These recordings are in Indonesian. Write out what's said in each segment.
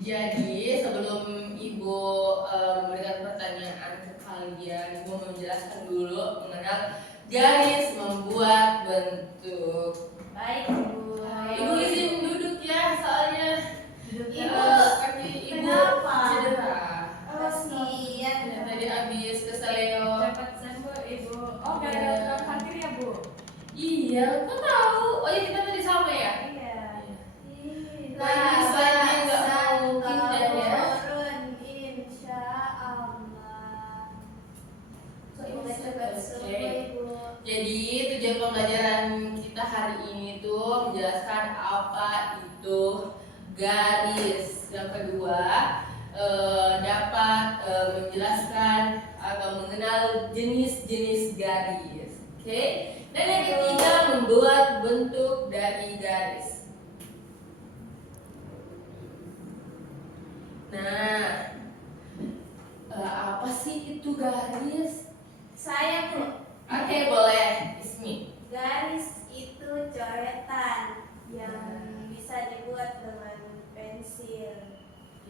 Jadi sebelum Ibu memberikan pertanyaan ke kalian, Ibu mau menjelaskan dulu mengenal garis membuat bentuk. Baik, Ibu. Ibu izin duduk ya, soalnya Ibu, kaki Ibu kenapa? cedera. Kasihan. Ya, tadi habis keseleo. Cepat sembuh, Ibu. Oh, gara-gara tukang parkir ya, Bu? Iya, kok tahu? Oh iya, kita tadi sama ya? Iya. Lagi slide-nya nggak mau pindah ya. Turun, insya Allah. Semoga cepat sembuh, Ibu. Jadi tujuan pembelajaran kita hari ini tuh menjelaskan apa itu garis. Yang kedua dapat menjelaskan atau mengenal jenis-jenis garis. Oke. Dan yang ketiga membuat bentuk dari garis. Nah, apa sih itu garis? Saya, Bu. Oke, boleh. Ismi. Garis itu coretan yang bisa dibuat dengan pensil.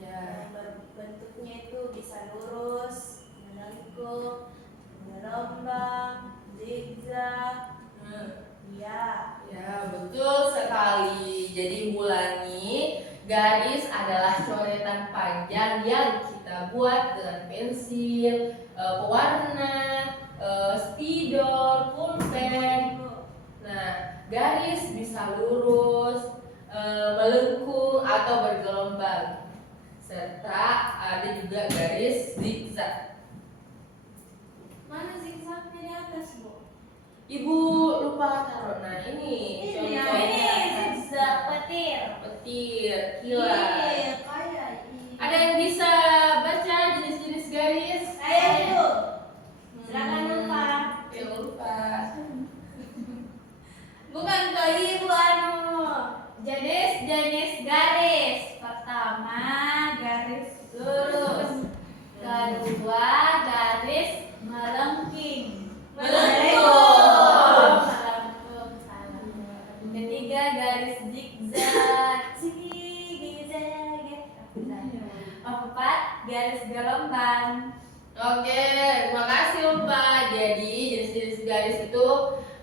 Ya. Yang bentuknya itu bisa lurus, melengkung, gelombang, zigzag. Ya. Ya, betul sekali. Jadi ulangi, garis adalah coretan panjang yang kita buat dengan pensil, pewarna, spidol, pulpen. Nah, garis bisa lurus, melengkung atau bergelombang. Serta ada juga garis zigzag. Mana zigzagnya di atas, Bu? Ibu lupa taruh. Nah, ini contohnya. Zigzag petir. Petir, kilat. Iya, kayak ini. Ada yang bisa baca jenis-jenis garis? Saya, Bu. Silakan lupa. Ya, lupa. Bukan ke Ibu jenis garis. Pertama, garis lurus. Kedua, garis melengking. Melengkung. Ketiga, garis zigzag. Empat, garis gelombang. Oke, terima kasih lupa. Jadi jenis-jenis garis itu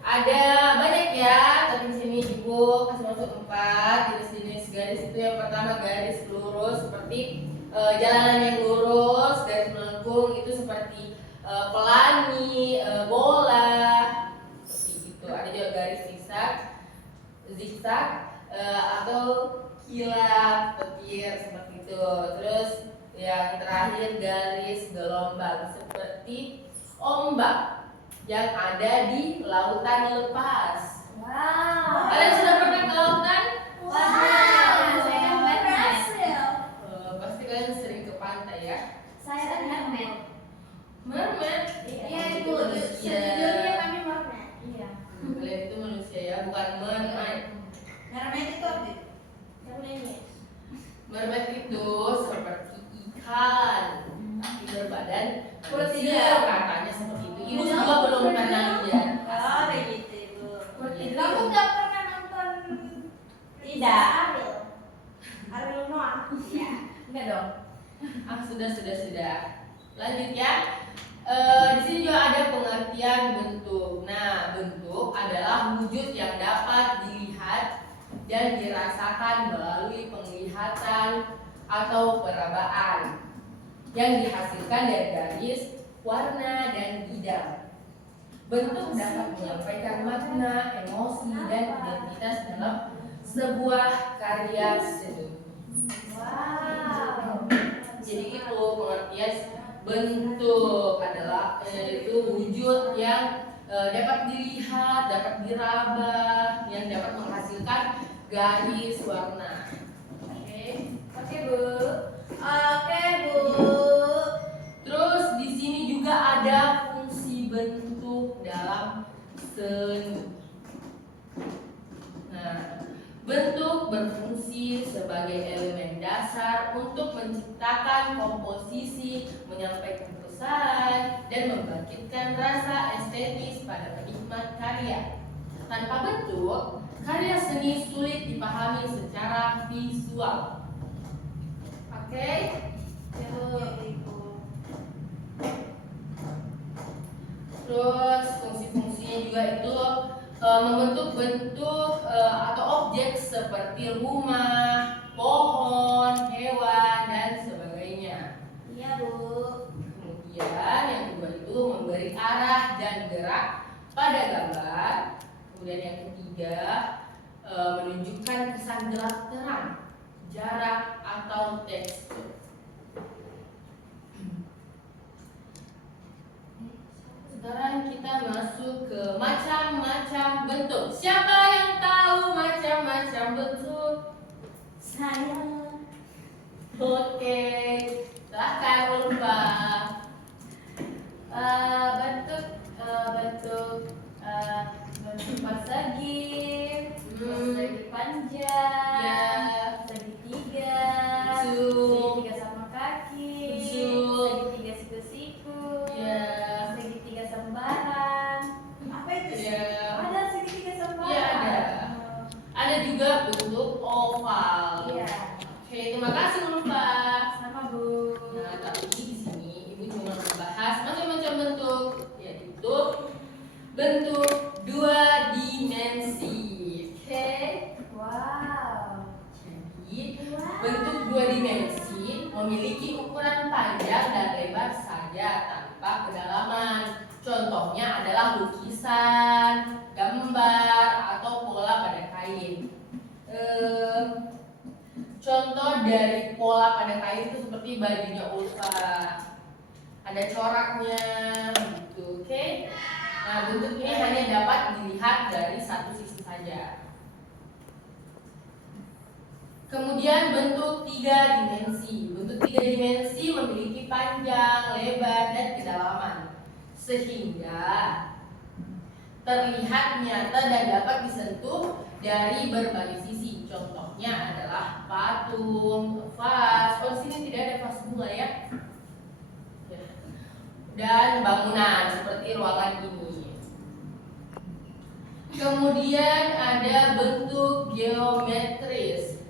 ada banyak ya. Tapi di sini Ibu kasih masuk 4 jenis-jenis garis itu. Yang pertama garis lurus seperti jalanan yang lurus, garis melengkung itu seperti pelangi, bola, seperti itu. Ada juga garis zigzag atau kilat, petir seperti itu. Terus yang terakhir garis gelombang seperti ombak yang ada di lautan lepas. Wow. Kalian sudah pernah ke lautan? Saya berhasil. Pasti kalian sering ke pantai ya. Saya kan mermaid. Mermaid? Iya, Itu Ibu. manusia. Sejujurnya kami mermaid. Iya. Kalian itu manusia ya, bukan mermaid. Mermaid itu apa? Yang nyanyi. Mermaid itu seperti ikan, tapi berbadan Seperti manusia, dia. katanya seperti itu. Ibu juga belum pernah lihat. Oh, begitu, Ibu. Seperti itu. Kamu nggak pernah nonton? Tidak. Ariel Noah? Iya. Enggak dong. Sudah. Lanjut ya. Di sini juga ada pengertian bentuk. Nah, bentuk adalah wujud yang dapat dilihat dan dirasakan melalui penglihatan atau perabaan yang dihasilkan dari garis, warna, dan bidang. Bentuk dapat menyampaikan makna, emosi, dan identitas dalam sebuah karya seni. Wow. Jadi itu pengertian bentuk adalah itu wujud yang dapat dilihat, dapat diraba, yang dapat menghasilkan garis warna. Oke, Bu. Oke, Bu. Terus di sini juga ada fungsi bentuk dalam seni. Nah, bentuk berfungsi sebagai elemen dasar untuk menciptakan komposisi, menyampaikan pesan, dan membangkitkan rasa estetis pada penikmat karya. Tanpa bentuk, karya seni sulit dipahami secara visual. membentuk bentuk atau objek seperti rumah, pohon, hewan, dan sebagainya. Iya, Bu. Kemudian yang kedua itu memberi arah dan gerak pada gambar. Kemudian yang ketiga menunjukkan kesan gelap terang, jarak atau tekstur. Sekarang kita masuk ke macam-macam bentuk. Siapa yang tahu macam-macam bentuk? Saya. Oke, silakan Ulfa. Bentuk persegi, persegi panjang, Ya. segitiga, Betul. segitiga sama kaki, Betul. segitiga siku-siku, Ya. segitiga sembaran. Apa itu sih? Ya. Ada segitiga sembaran. Ya, ada. Ada juga bentuk oval. Iya. Oke, terima kasih Ulfa. Sama, Bu. Nah, tapi di sini Ibu cuma membahas macam-macam bentuk, yaitu bentuk dua dimensi. Oke. Wow. Jadi, bentuk dua dimensi memiliki ukuran panjang dan lebar saja tanpa kedalaman. Contohnya adalah lukisan, gambar, atau pola pada kain. Contoh dari pola pada kain itu seperti bajunya Ulfa, ada coraknya, gitu, oke? Nah, bentuk ini hanya dapat dilihat dari satu sisi saja. Kemudian bentuk tiga dimensi. Bentuk tiga dimensi memiliki panjang, lebar, dan kedalaman, sehingga terlihat nyata dan dapat disentuh dari berbagai sisi. Contohnya adalah patung, vas. Oh, di sini tidak ada vas bunga ya. Dan bangunan seperti ruangan ini. Kemudian ada bentuk geometris.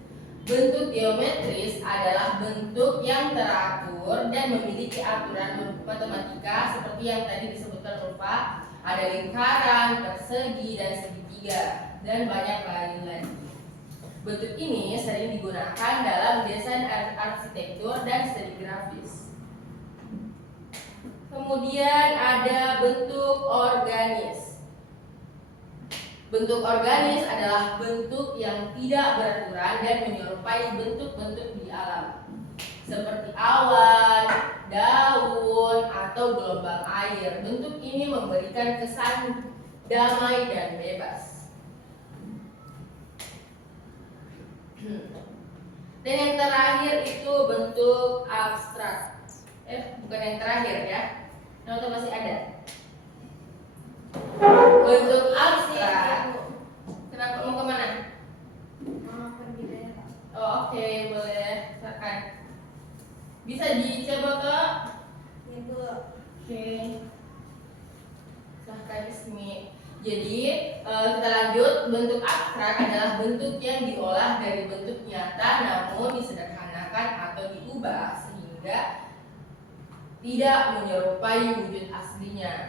Bentuk geometris adalah bentuk yang teratur dan memiliki aturan matematika seperti yang tadi disebutkan Ulfa. Ada lingkaran, persegi, dan segitiga, dan banyak lain lagi. Bentuk ini sering digunakan dalam desain arsitektur dan studi grafis. Kemudian ada bentuk organis. Bentuk organis adalah bentuk yang tidak beraturan dan menyerupai bentuk-bentuk di alam, seperti awan, daun, atau gelombang air. Bentuk ini memberikan kesan damai dan bebas. Dan yang terakhir itu bentuk abstrak. Bukan yang terakhir ya. Nonton masih ada. Bentuk abstrak. Kenapa mau kemana? Mau pergi daerah. Oh, oke, boleh. Silakan. Bisa dicoba ke? Itu. Oke. Silahkan Ismi. Jadi kita lanjut. Bentuk abstrak adalah bentuk yang diolah dari bentuk nyata namun disederhanakan atau diubah sehingga tidak menyerupai wujud aslinya.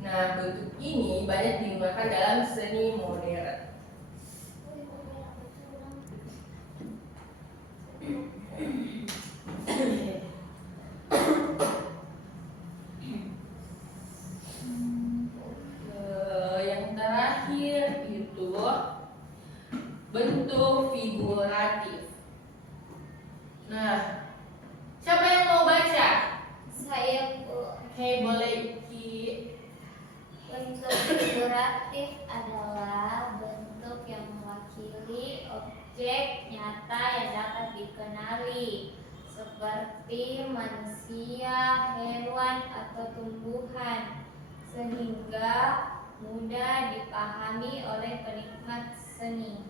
Nah, bentuk ini banyak digunakan dalam seni modern. Yang terakhir itu bentuk figuratif. Nah, siapa yang mau baca? Saya, Bu. Oke, boleh Ki. Bentuk figuratif adalah bentuk yang mewakili objek nyata yang dapat dikenali, seperti manusia, hewan, atau tumbuhan, sehingga mudah dipahami oleh penikmat seni.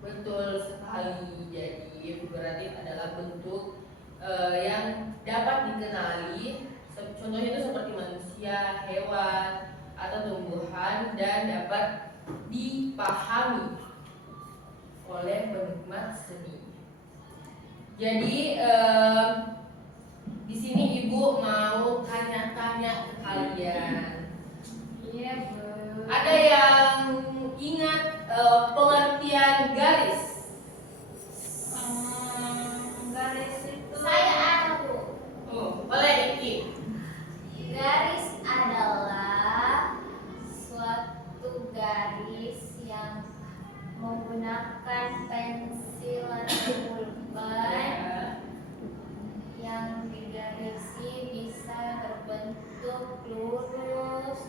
Betul sekali. Jadi figuratif adalah bentuk yang dapat dikenali. Contohnya itu seperti manusia, hewan, atau tumbuhan dan dapat dipahami oleh penikmat seni. Jadi di sini Ibu mau tanya-tanya ke kalian. Iya, Bu. Ada yang ingat pengertian garis? Garis itu. Saya ada Bu. Boleh Iki. Garis adalah suatu garis yang menggunakan pensil atau pulpen yang digarisi bisa berbentuk lurus,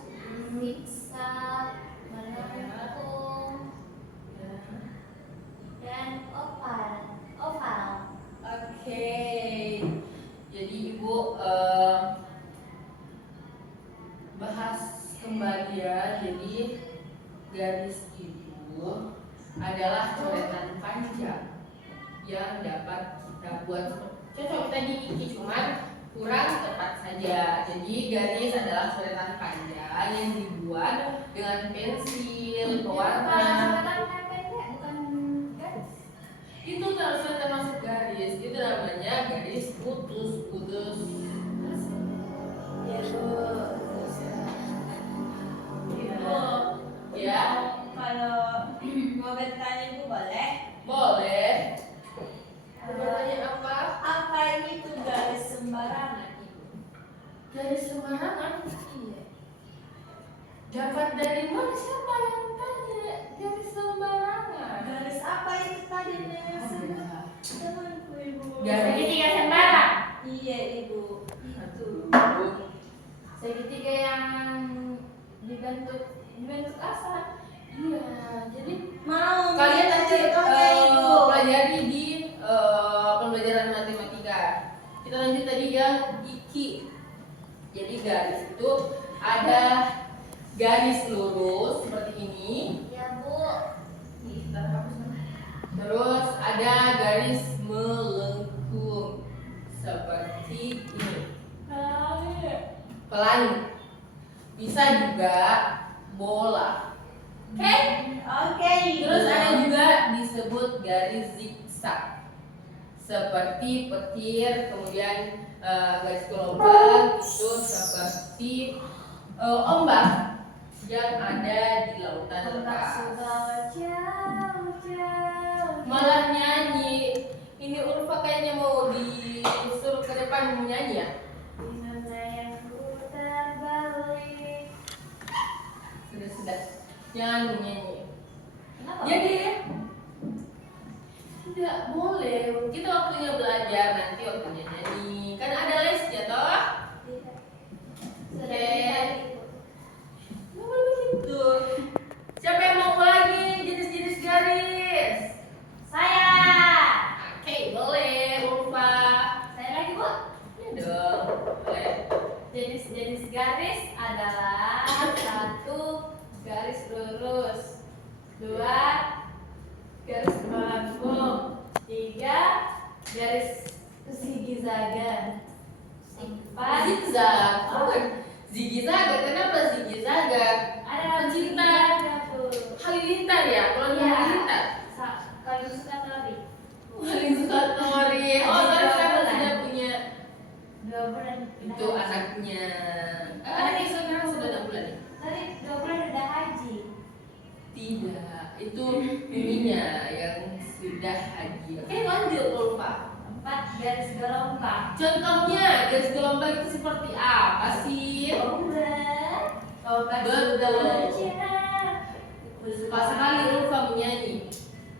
zigzag, melengkung, dan oval. Oke. Jadi Ibu bahas kembali ya. Jadi garis itu adalah coretan panjang yang dapat kita buat cocok tadi Iki, cuman kurang tepat saja. Jadi garis adalah coretan panjang yang dibuat dengan pensil, pewarna. Itu harusnya termasuk garis. Itu namanya garis putus. Ya. Kalau mau bertanya itu boleh? Boleh. Bertanya apa? Apa itu garis sembarangan Ibu? Garis sembarangan? Iya. Dapat dari mana? Siapa yang tanya garis sembarangan? Garis apa itu tadi yang sebut temanku Ibu? Garis. Segitiga sembarang. Iya Ibu. Itu. Segitiga yang dibentuk asal. Iya, jadi Mau kalian nanti contohnya, Ibu. pelajari di pembelajaran matematika. Kita lanjut tadi yang Iki. Jadi garis itu ada garis lurus seperti ini. Ya Bu. Terus ada garis melengkung seperti ini. Pelangi. Bisa juga bola. Oke? Oke. Terus ada juga disebut garis zigzag. Seperti petir, kemudian garis gelombang itu seperti ombak yang ada di lautan lepas. Malah nyanyi. Ini Ulfa kayaknya mau disuruh ke depan mau nyanyi ya? Sudah. Jangan menyanyi. Kenapa? Jadi tidak boleh. Kita waktunya belajar, nanti waktunya nyanyi. Kan ada lesnya toh? Oke. Nggak boleh begitu. Siapa yang mau lagi jenis-jenis garis? Saya. Oke, boleh. Ulfa. Saya lagi Bu. Ya dong. Boleh. Jenis-jenis garis adalah satu garis lurus, dua garis melengkung, tiga garis zigzagan, empat Zigzag. Zigzag. Kenapa zigzag? ada Cinta. Bu. Halilintar ya? Kalau Iya. halilintar. Kalau suka tori. Paling suka Tori. Oh, Haji terus 2 saya bulan. sudah punya 2 bulan. itu anaknya. Anaknya sekarang sudah 6 bulan ya? Tadi 2 bulan udah haji. Tidak, itu ininya yang sudah haji. Oke, lanjut Ulfa. 4 garis gelombang. Contohnya garis gelombang itu seperti apa sih? Ombak. Ombak Betul. bercerah. Suka sekali Ulfa menyanyi.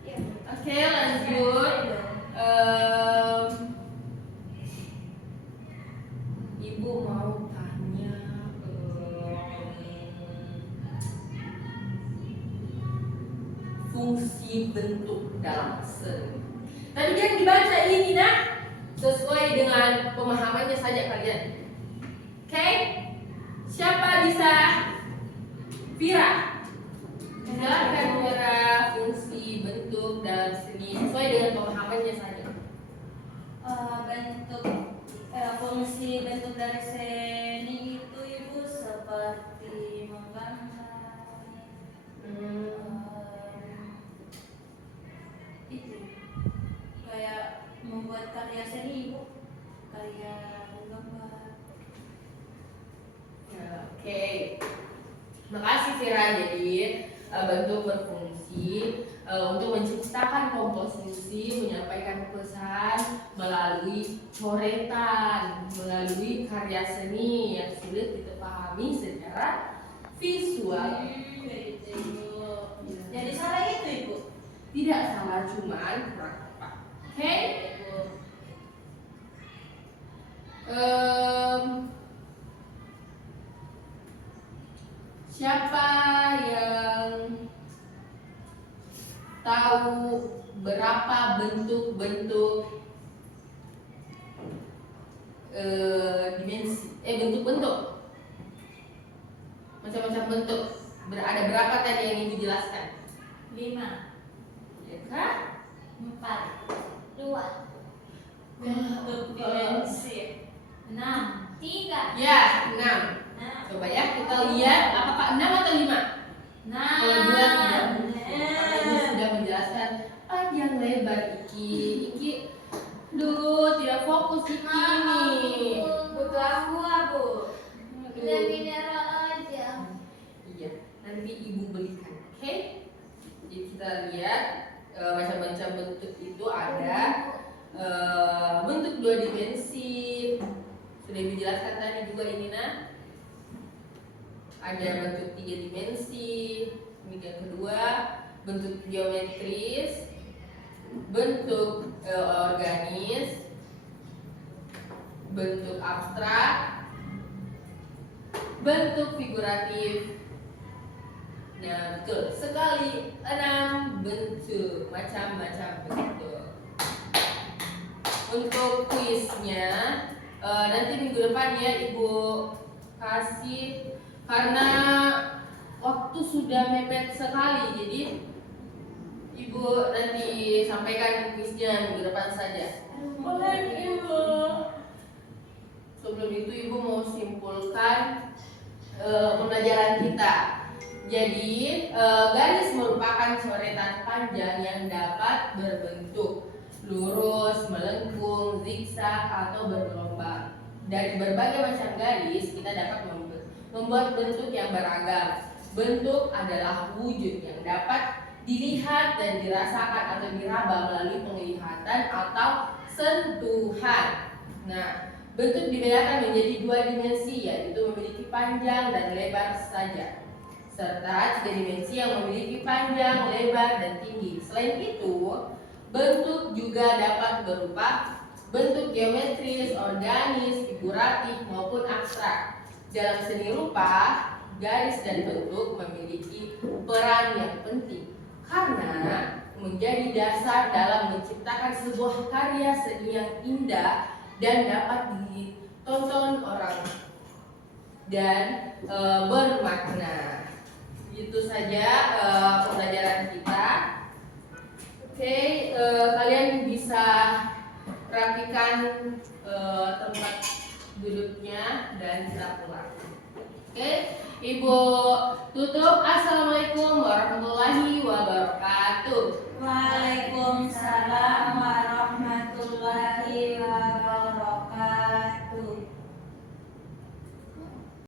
Iya. Oke, lanjut. Ibu mau tanya fungsi bentuk dalam seni. Tadi kan dibaca ini nah, sesuai dengan pemahamannya saja kalian. Oke? Siapa bisa? Vira. Silakan Vira, fungsi bentuk dalam seni sesuai dengan pemahamannya saja. Fungsi bentuk dari seni itu Ibu seperti menggambar, itu kayak membuat karya seni Ibu, karya menggambar. Ya, oke. Makasih Vira. Jadi bentuk berfungsi untuk menciptakan komposisi, menyampaikan pesan melalui coretan, melalui karya seni yang sulit dipahami secara visual. Jadi salah itu Ibu? Tidak salah, cuman kurang tepat. Oke? Siapa yang tahu berapa bentuk-bentuk dimensi, bentuk-bentuk, macam-macam bentuk? Ada berapa tadi yang Ibu jelaskan? 5, Ya kan? 4, 2, Bentuk dimensi. 6, 3. Ya, 6. Coba ya kita lihat apakah 6 atau 5? Kalau 2 sudah. Karena Ibu sudah menjelaskan panjang lebar Iki. Duh, tidak fokus Iki nih. Butuh aqua, Bu. Aduh. Udah mineral aja. Iya, nanti Ibu belikan, oke? Jadi kita lihat macam-macam bentuk itu ada bentuk 2 dimensi. Sudah Ibu jelaskan tadi juga ini ada bentuk 3 dimensi. Ini yang kedua, bentuk geometris, bentuk organis, bentuk abstrak, bentuk figuratif. Nah, betul sekali, 6 bentuk, macam-macam bentuk. Untuk kuisnya nanti minggu depan ya Ibu kasih, karena waktu sudah mepet sekali, jadi Ibu nanti sampaikan kuisnya minggu depan saja. Boleh Ibu. Sebelum itu Ibu mau simpulkan pembelajaran kita. Jadi garis merupakan coretan panjang yang dapat berbentuk lurus, melengkung, zigzag, atau bergelombang. Dari berbagai macam garis kita dapat membuat bentuk yang beragam. Bentuk adalah wujud yang dapat dilihat dan dirasakan atau diraba melalui penglihatan atau sentuhan. Nah, bentuk dibedakan menjadi 2 dimensi, yaitu memiliki panjang dan lebar saja, serta 3 dimensi yang memiliki panjang, lebar, dan tinggi. Selain itu, bentuk juga dapat berupa bentuk geometris, organis, figuratif, maupun abstrak. Dalam seni rupa, garis dan bentuk memiliki peran yang penting karena menjadi dasar dalam menciptakan sebuah karya seni yang indah dan dapat ditonton orang dan bermakna. Itu saja pembelajaran kita. Oke, kalian bisa rapikan tempat duduknya dan kita pulang. Oke, Ibu tutup. Assalamualaikum warahmatullahi wabarakatuh. Waalaikumsalam.